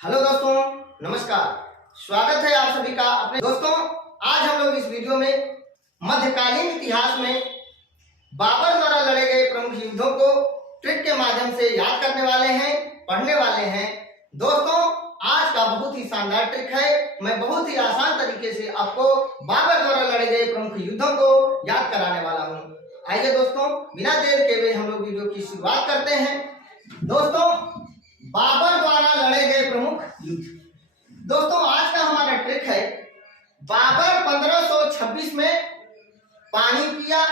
Hello दोस्तों, नमस्कार। स्वागत है आप सभी का अपने दोस्तों। आज हम लोग इस वीडियो में मध्यकालीन इतिहास में बाबर द्वारा लड़े गए प्रमुख युद्धों को ट्रिक के माध्यम से याद करने वाले हैं, पढ़ने वाले हैं। दोस्तों, आज का बहुत ही शानदार ट्रिक है। मैं बहुत ही आसान तरीके से आपको बाबर द्वारा लड़े गए प्रमुख युद्धों को याद कराने वाला हूँ। आइए दोस्तों, बिना देर के हुए हम लोग वीडियो की शुरुआत करते हैं। दोस्तों, बाबर द्वारा लड़े गए प्रमुख युद्ध। दोस्तों, आज का हमारा ट्रिक है, बाबर 1526 में पानी पिया,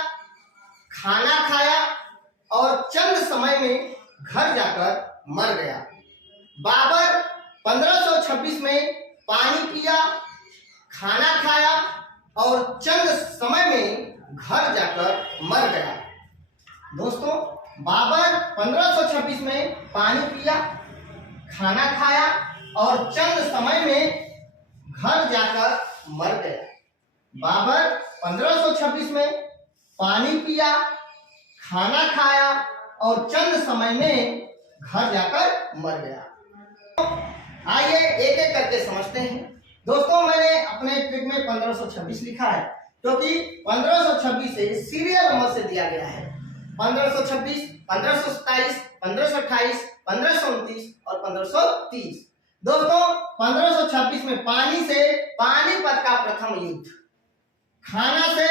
खाना खाया और चंद समय में घर जाकर मर गया। बाबर 1526 में पानी पिया, खाना खाया और चंद समय में घर जाकर मर गया। दोस्तों, बाबर 1526 में पानी पिया, खाना खाया और चंद समय में घर जाकर मर गया। बाबर 1526 में पानी पिया, खाना खाया और चंद समय में घर जाकर मर गया। आइए एक एक करके समझते हैं। दोस्तों, मैंने अपने ट्रिक में 1526 लिखा है क्योंकि 1526 से सीरियल नंबर से दिया गया है। 1526, 1527, 1528, 1529 और 1530। दोस्तों, 1526 में पानी से पानीपत का प्रथम युद्ध, खाना से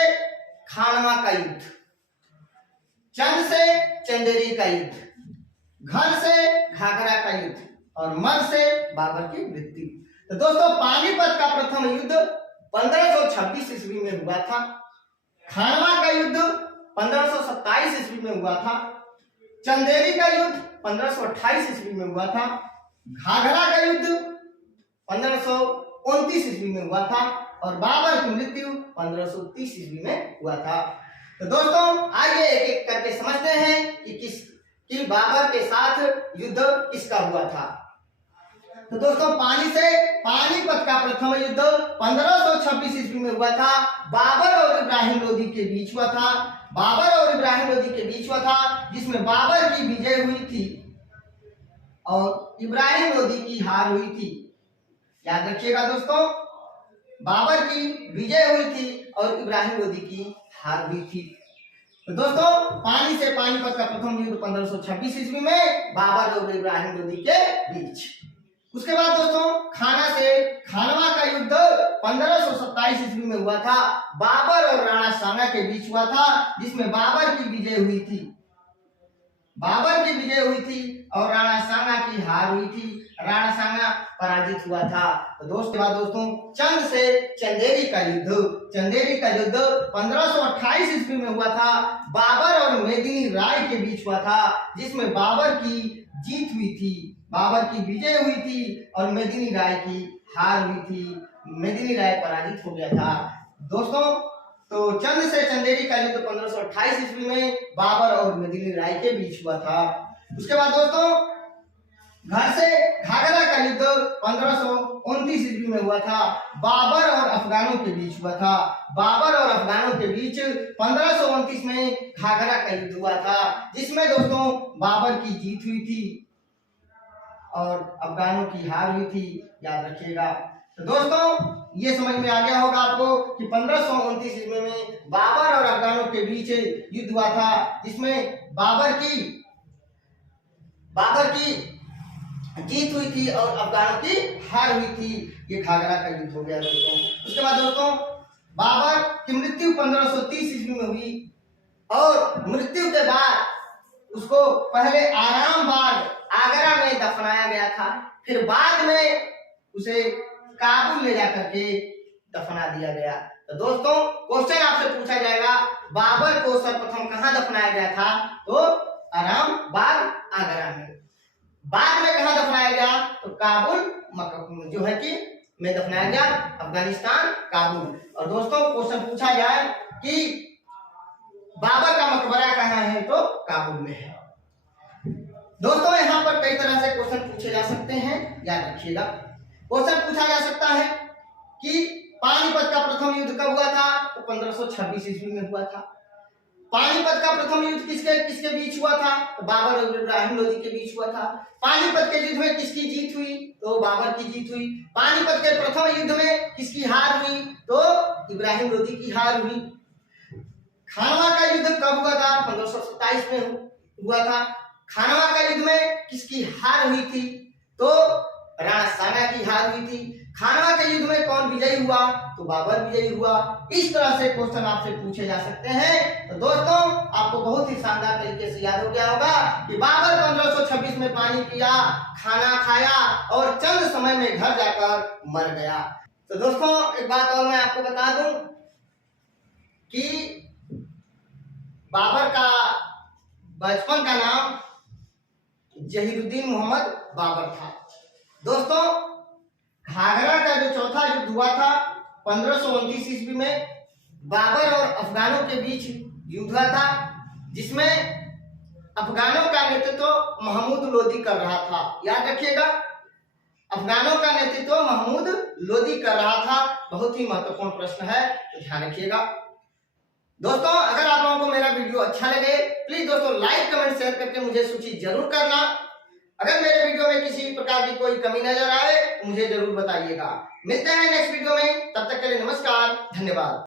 खानवा का युद्ध, चंद से चंदेरी का युद्ध, घर से घाघरा का युद्ध और मर से बाबर की मृत्यु। तो दोस्तों, पानीपत का प्रथम युद्ध 1526 ईस्वी में हुआ था। खानवा का युद्ध 1527 ईस्वी में हुआ था। चंदेरी का युद्ध 1528 ईस्वी में हुआ था। घाघरा का युद्ध 1529 ईस्वी में हुआ था और बाबर की मृत्यु 1530 ईस्वी में हुआ था। तो दोस्तों, आइए एक एक करके समझते हैं कि बाबर के साथ युद्ध किसका हुआ था। तो दोस्तों, पानी से पानीपत का प्रथम युद्ध 1526 ईस्वी में हुआ था। बाबर और इब्राहिम लोदी के बीच हुआ था। बाबर और इब्राहिम लोदी के बीच हुआ था, जिसमें बाबर की विजय हुई थी और इब्राहिम लोदी की हार हुई थी। याद रखिएगा दोस्तों, बाबर की विजय हुई थी और इब्राहिम लोदी की हार हुई थी। तो दोस्तों, पानी से पानीपत का प्रथम युद्ध 1526 ईस्वी में बाबर और इब्राहिम लोदी के बीच। उसके बाद दोस्तों, खाना से खानवा का युद्ध 1527 ईस्वी में हुआ था। बाबर और राणा सांगा के बीच हुआ था, जिसमें बाबर की विजय हुई थी। बाबर की विजय हुई थी और राणा सांगा की हार हुई थी। राणा सांगा पराजित हुआ था। तो दोस्तों, चंद से चंदेरी का युद्ध। चंदेरी का युद्ध 1528 ईस्वी में हुआ था। बाबर और मेदिनी राय के बीच हुआ था, जिसमें बाबर की जीत हुई थी, बाबर की विजय हुई थी और मेदिनी राय की हार हुई थी। मेदिनी राय पराजित हो गया था। दोस्तों, तो चंद से चंदेरी का युद्ध 1528 ईस्वी में बाबर और मेदिनी राय के बीच हुआ था। उसके बाद दोस्तों, घर से घाघरा का युद्ध 1529 ईस्वी में हुआ था। बाबर और अफगानों के बीच हुआ था। बाबर और अफगानों के बीच 1529 में घाघरा का युद्ध हुआ था, जिसमें दोस्तों बाबर की जीत हुई थी और अफगानों की हार हुई थी। याद रखिएगा। तो दोस्तों, ये समझ में आ गया होगा आपको कि 1529 ईस्वी में बाबर और अफगानों के बीच युद्ध हुआ था, जिसमें बाबर की जीत हुई थी और अफगानों की हार हुई थी। ये घाघरा का युद्ध हो गया दोस्तों। उसके बाद दोस्तों, बाबर की मृत्यु 1530 ईस्वी में हुई और मृत्यु के बाद उसको पहले आराम बाग आगरा में दफनाया गया था। फिर बाद में उसे काबुल ले जाकर के दफना दिया गया। तो दोस्तों, क्वेश्चन आपसे पूछा जाएगा, बाबर को सर्वप्रथम कहां दफनाया गया था? तो आराम बाग आगरा में। बाद में कहां दफनाया गया? तो काबुल जो है कि में दफनाया गया, अफगानिस्तान काबुल। और दोस्तों, क्वेश्चन पूछा जाए कि बाबर का मकबरा कहां है? तो काबुल में है। दोस्तों, यहाँ पर कई तरह से क्वेश्चन पूछे जा सकते हैं, याद रखिएगा। क्वेश्चन पूछा जा सकता है कि पानीपत का प्रथम युद्ध कब हुआ था? तो 1526 ईस्वी में हुआ था। पानीपत का प्रथम युद्ध किसके किसके बीच हुआ था? तो बाबर और इब्राहिम लोदी के बीच हुआ था। पानीपत के युद्ध में किसकी जीत हुई? तो बाबर की जीत हुई। पानीपत के प्रथम युद्ध में किसकी हार हुई? तो इब्राहिम लोदी की हार हुई। खानवा का युद्ध कब हुआ था? 1527 में हुआ था। खानवा का युद्ध में किसकी हार हुई थी? तो राणा सांगा की हार हुई थी। खानवा के युद्ध में कौन विजयी हुआ? तो बाबर विजयी हुआ। इस तरह से क्वेश्चन आपसे पूछे जा सकते हैं। तो दोस्तों आपको बहुत ही शानदार तरीके से याद हो गया होगा कि बाबर 1526 में पानी पिया, खाना खाया और चंद समय में घर जाकर मर गया। तो दोस्तों एक बात और मैं आपको बता दूं कि बाबर का बचपन का नाम जहीरुद्दीन मोहम्मद बाबर था। दोस्तों घाघरा का जो चौथा युद्ध हुआ था 1529 ईस्वी में, बाबर और अफगानों के बीच युद्ध हुआ था, जिसमें अफगानों का नेतृत्व महमूद लोदी कर रहा था। याद रखिएगा, अफगानों का नेतृत्व महमूद लोदी कर रहा था। बहुत ही महत्वपूर्ण प्रश्न है, तो ध्यान रखिएगा। दोस्तों अगर आप लोगों को मेरा वीडियो अच्छा लगे प्लीज दोस्तों लाइक कमेंट शेयर करके मुझे सूचित जरूर करना। अगर मेरे वीडियो में किसी भी प्रकार की कोई कमी नजर आए तो मुझे जरूर बताइएगा। मिलते हैं नेक्स्ट वीडियो में, तब तक के लिए नमस्कार, धन्यवाद।